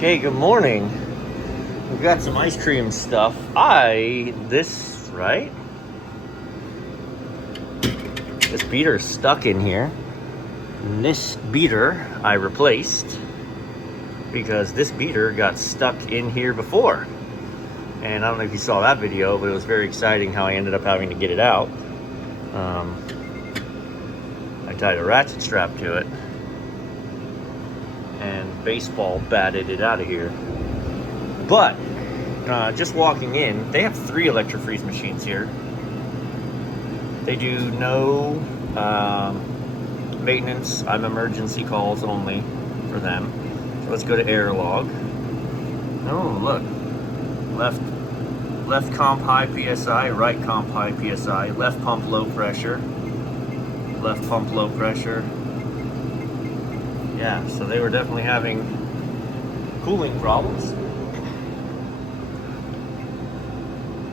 Okay, good morning. We've got some ice cream stuff. This beater is stuck in here. And this beater I replaced because this beater got stuck in here before. And I don't know if you saw that video, but it was very exciting how I ended up having to get it out. I tied a ratchet strap to it and baseball batted it out of here. But just walking in, they have 3 Electrofreeze machines here. They do no maintenance. I'm emergency calls only for them. So let's go to air log. Oh, look. Left comp high PSI, right comp high PSI, left pump low pressure, left pump low pressure. Yeah, so they were definitely having cooling problems.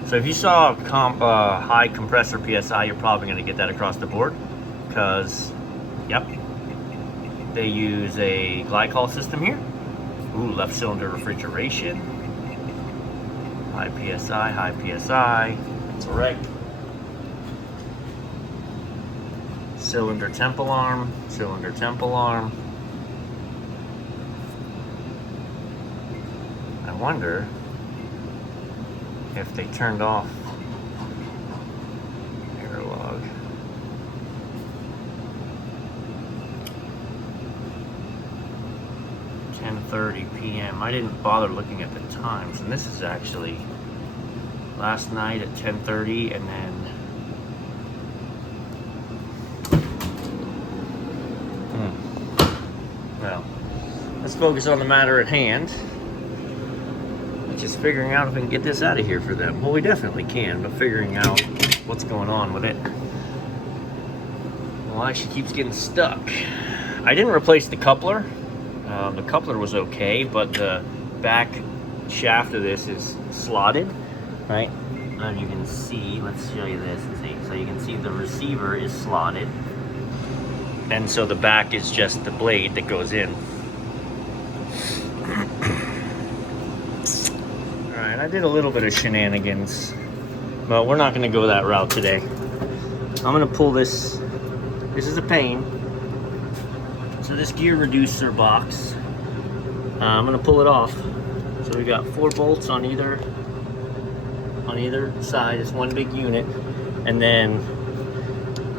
So if you saw high compressor PSI, you're probably going to get that across the board because, yep, they use a glycol system here. Ooh, left cylinder refrigeration. High PSI. It's a wreck. Cylinder temp alarm. I wonder if they turned off air log. .10:30 p.m. I didn't bother looking at the times, and this is actually last night at 10:30, and then well, let's focus on the matter at hand. Just figuring out if we can get this out of here for them. Well, we definitely can, but figuring out what's going on with it. Why she keeps getting stuck. I didn't replace the coupler. The coupler was okay, but the back shaft of this is slotted, right? And you can see, let's show you this. See, so you can see the receiver is slotted. And so the back is just the blade that goes in. Alright, I did a little bit of shenanigans, but we're not going to go that route today. I'm going to pull this. This is a pain. So this gear reducer box, I'm going to pull it off. So we got 4 bolts on either side. It's one big unit. And then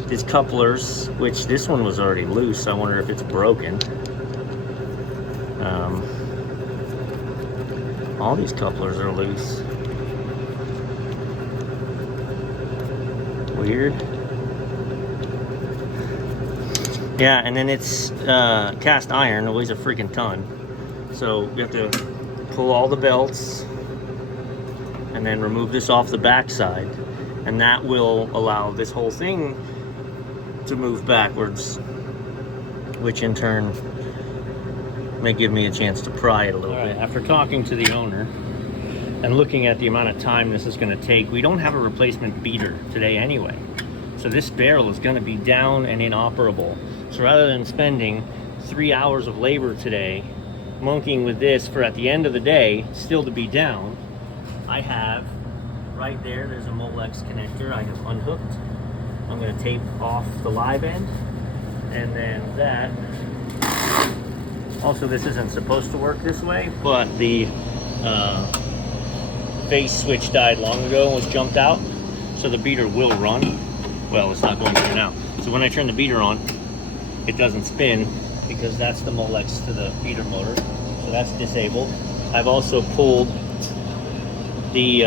these couplers, which this one was already loose. I wonder if it's broken. All these couplers are loose. Weird. Yeah, and then it's cast iron. It weighs a freaking ton. So we have to pull all the belts and then remove this off the back side. And that will allow this whole thing to move backwards, which in turn may give me a chance to pry it a little bit. After talking to the owner and looking at the amount of time this is going to take, we don't have a replacement beater today anyway. So this barrel is going to be down and inoperable. So rather than spending 3 hours of labor today monkeying with this for at the end of the day still to be down, I have right there's a Molex connector I have unhooked. I'm going to tape off the live end, and then that. Also, this isn't supposed to work this way, but the phase switch died long ago and was jumped out, so the beater will run. Well, it's not going to now. So when I turn the beater on, it doesn't spin because that's the Molex to the beater motor, so that's disabled. I've also pulled the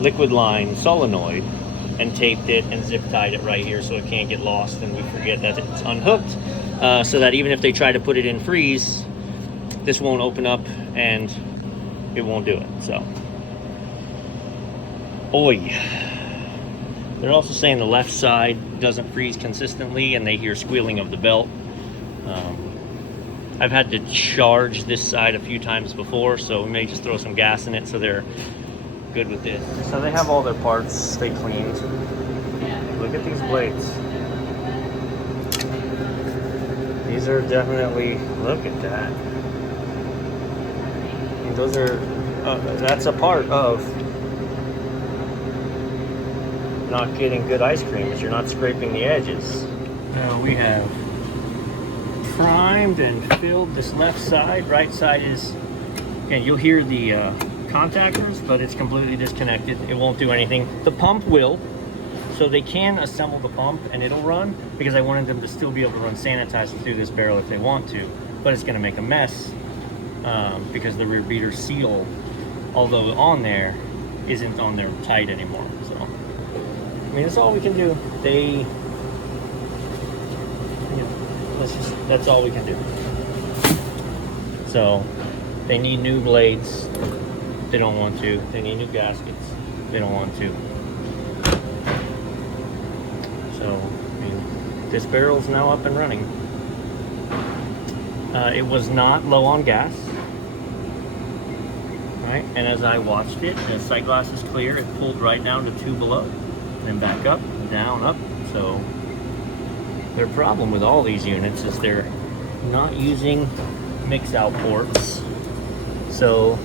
liquid line solenoid and taped it and zip tied it right here so it can't get lost and we forget that it's unhooked, so that even if they try to put it in freeze, this won't open up and it won't do it. So, oi. They're also saying the left side doesn't freeze consistently and they hear squealing of the belt. I've had to charge this side a few times before, so we may just throw some gas in it so they're good with this. So they have all their parts they cleaned. Look at these blades. These are definitely, look at that. Those are, that's a part of not getting good ice cream, is you're not scraping the edges. Now we have primed and filled this left side. Right side is, and you'll hear the contactors, but it's completely disconnected. It won't do anything. The pump will, so they can assemble the pump and it'll run, because I wanted them to still be able to run sanitizer through this barrel if they want to, but it's gonna make a mess because the rear beater seal, although on there, isn't on there tight anymore. So, I mean, that's all we can do. They, that's all we can do. So, they need new blades. They don't want to. They need new gaskets. They don't want to. So, I mean, this barrel's now up and running. It was not low on gas. Right? And as I watched it, the sight glass is clear. It pulled right down to 2 below. Then back up, down, up. So, their problem with all these units is they're not using mix out ports. So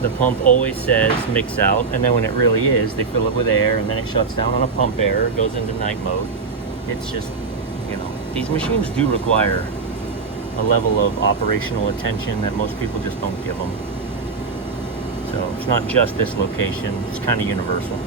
the pump always says mix out, and then when it really is, they fill it with air, and then it shuts down on a pump error, goes into night mode. It's just, you know, these machines do require a level of operational attention that most people just don't give them. So it's not just this location, it's kind of universal.